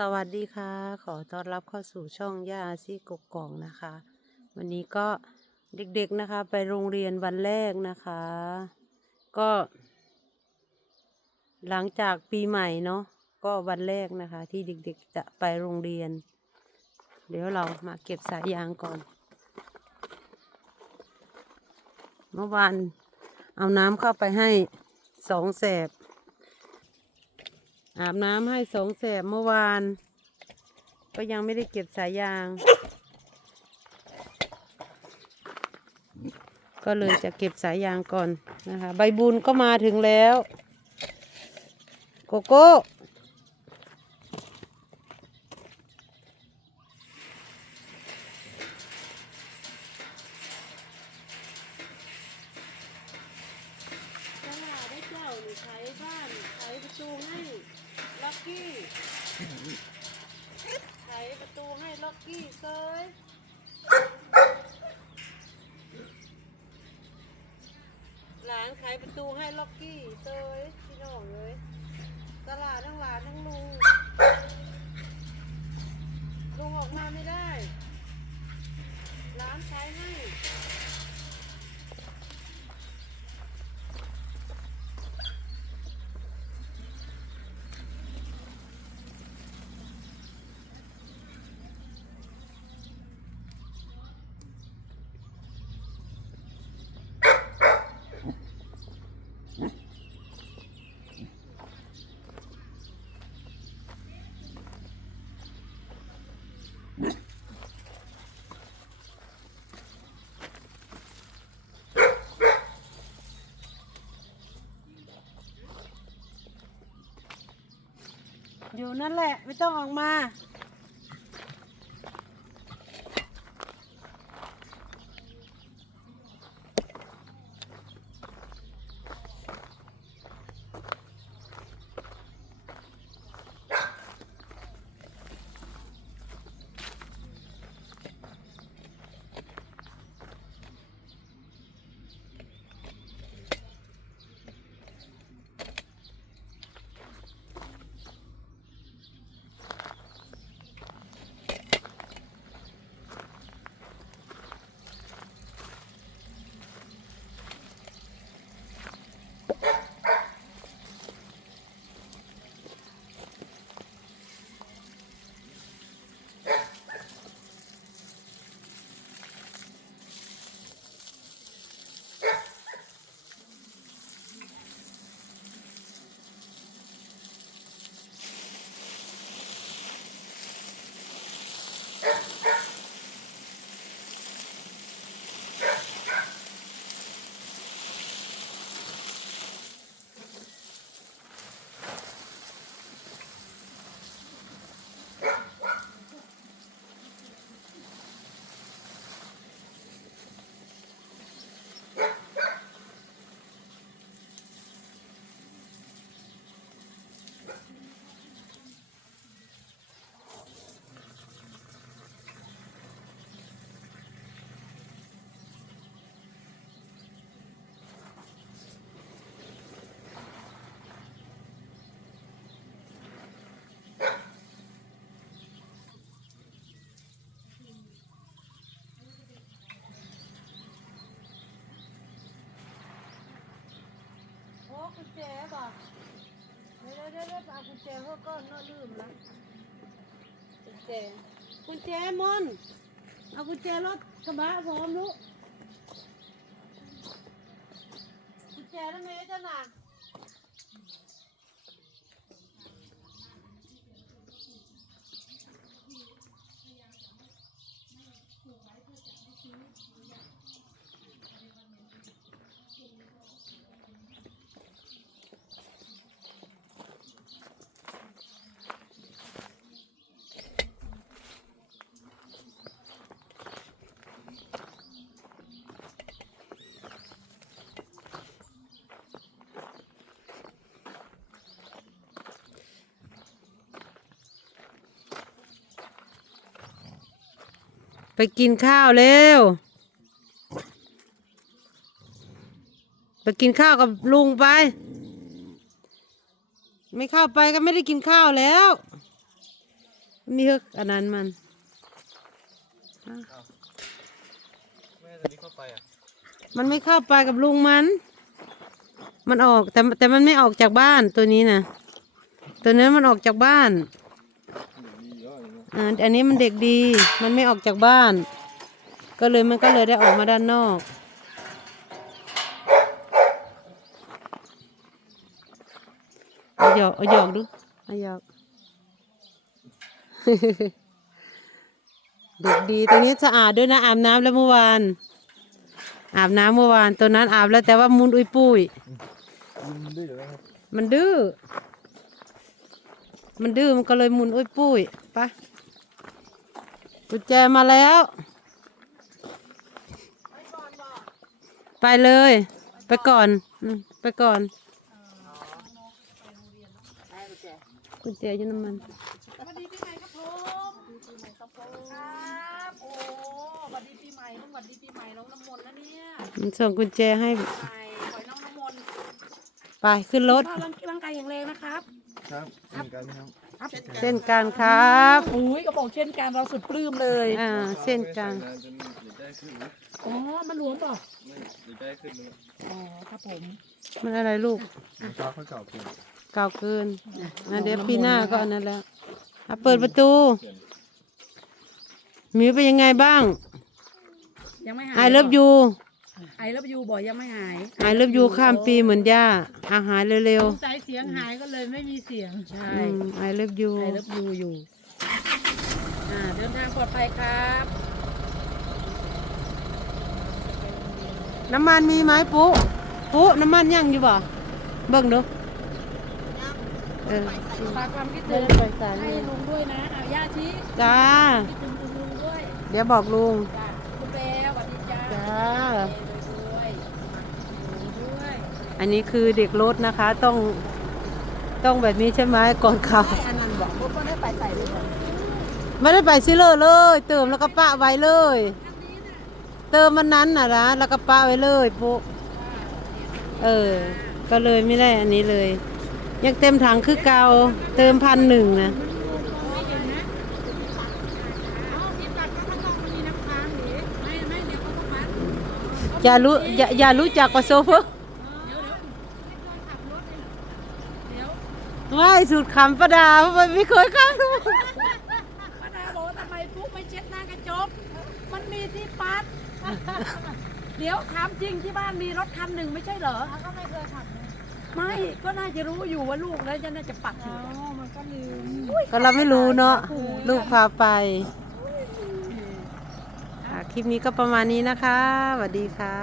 สวัสดีค่ะ ขอต้อนรับเข้าสู่ช่องย่าอาซีกกกองนะคะ วันนี้ก็เด็กๆนะคะ ไปโรงเรียนวันแรกนะคะ ก็ หลังจากปีใหม่เนาะก็วันแรกนะคะ ที่เด็กๆจะไปโรงเรียน เดี๋ยวเรามาเก็บสายยางก่อน เมื่อวานเอาน้ำเข้าไปให้สองแสบ อาบน้ำให้สองแสบเมื่อวาน ก็ยังไม่ได้เก็บสายยาง ก็เลยจะเก็บสายยางก่อนนะคะ ใบบุญก็มาถึงแล้ว โกโก้ ตลาดได้เจ้าหรือใช้บ้านใช้ประตูให้ล็ อกกี้ไขประตูให้ล็อกกี้เซยหลานไขประตูให้ล็อกกี้เซยพี่น้องเลยตลาดทั้งหลานทั้งลุงลุงออกมาไม่ได้หลานใช้ให้ อยู่นั่นแหละ ไม่ต้องออกมา ดี๋ยวเดี๋ยวเอากุญแจเขาก็น่ลืมละกุญแจกุญแจมอนเอากุญแจรถกระบะพร้อมลูกกุญแจทำไมจ้าน่ะ ไปกินข้าวเร็ว ไปกินข้าวกับลุงไป ไม่เข้าไปก็ไม่ได้กินข้าวแล้ว มีเฮกอันนั้นมันอะแม่ตอนนี้เข้าไปอะมันไม่เข้าไปกับลุงมัน มันออกแต่แต่มันไม่ออกจากบ้านตัวนี้นะตัวนั้นมันออกจากบ้านดีเย อ่าอันนี้มันเด็กดี มันไม่ออกจากบ้าน ก็เลยมันก็เลยได้ออกมาด้านนอกเอาหยอกเอาหยอกดูเอาหยอก เด็กดีตัวนี้สะอาดด้วยนะอาบน้ำแล้วเมื่อวาน อาบน้ำเมื่อวานตัวนั้นอาบแล้วแต่ว่ามุนอุยปุยยินด้วยเหรอครับ มันดื้อ มันดื้อมันก็เลยมุนอุยปุยไปะ กุญแจมาแล้ว ไปเลย ไปก่อนอืมไปก่อนกุญแจอยืนน้ำมันสวัสดีปีใหม่ครับผมปีใหม่ครับผมครับโอ้สวัสดีปีใหม่ต้องสวัสดีปีใหม่น้องน้ำมนต์นะเนี่ยมันส่งกุญแจให้ไปขอให้น้องน้ำมนต์ไปขึ้นรถพ่อร่างร่างกายแข็งแรงนะครับ ครับเหมือนกันครับ ครับเช่นกันครับอุ้ยกระบอกเช่นกันเราสุดปลื้มเลยอ่าเช่นกันไม่ได้ใส่นานจนหลีได้ขึ้นนะอ๋อมันหลวมเปล่ะไม่หลีได้ขึ้นเลยอ๋อครับผมมันอะไรลูกรองเท้าเขาเก่าเกินเก่าเกินอะเดี๋ยวปีหน้าก็อันนั้นแล้วอะเปิดประตูหมีเป็นยังไงบ้างยังไม่หายไอเลิฟยู ไอเลิฟยูบอกยังไม่หายไอเลิฟยูข้ามปีเหมือนย่าอาหายเร็วสายเสียงหายก็เลยไม่มีเสียง ใช่ๆไอเลิฟยูไอเลิฟยูอยู่อ่าเดินทางปลอดภัยครับ น้ำมันมีไหมปุ๊ปุ๊น้ำมันยังอยู่บ่เบิ่งดูเออฝากความคิดเดิถึนงไปสายให้นี่ลุงด้วยนะเอาย่าชี้จ้า คิดถึงคุณลุงด้วย เดี๋ยวบอกลุง จ้าคุณแปรสวัสดีจ้า จ้า ด้วยด้วย อันนี้คือเด็กรถนะคะต้องต้องแบบนี้ใช่ไหมก่อนเขับให้อันนั้นบอกว่าก็ได้ไปใส่ด้วยไม่ได้ไปซิเลอร์เลย เติมแล้วก็ปะไว้เลย เติมมันนั้นน่ะนะแล้วก็ปะไว้เลยปุ๊เออ ก็เลยไม่ได้อันนี้เลย ยังเต็มถังคือเกาเติมพันหนึ่งนะอย่ารู้อย่าอย่ารู้จักกว่าโซเฟอร์ เดี๋ยวเดี๋ยวเดี๋ยว ไม่สุดขำประดาเพราะมันไม่เคยข้างเลยป้าดาบอกว่าทำไมปุ๊กไม่เช็ดหน้ากระจก มันมีที่ปัด เดี๋ยวถามจริงที่บ้านมีรถคันหนึ่งไม่ใช่เหรอ เขาก็ไม่เคยขับนะไม่ก็น่าจะรู้อยู่ว่าลูกแล้วจะน่าจะปัดออ๋อยู่มันก็ลืมก็เราไม่รู้เนาะลูกพาไปอะคลิปนี้ก็ประมาณนี้นะคะสวัสดีค่ะ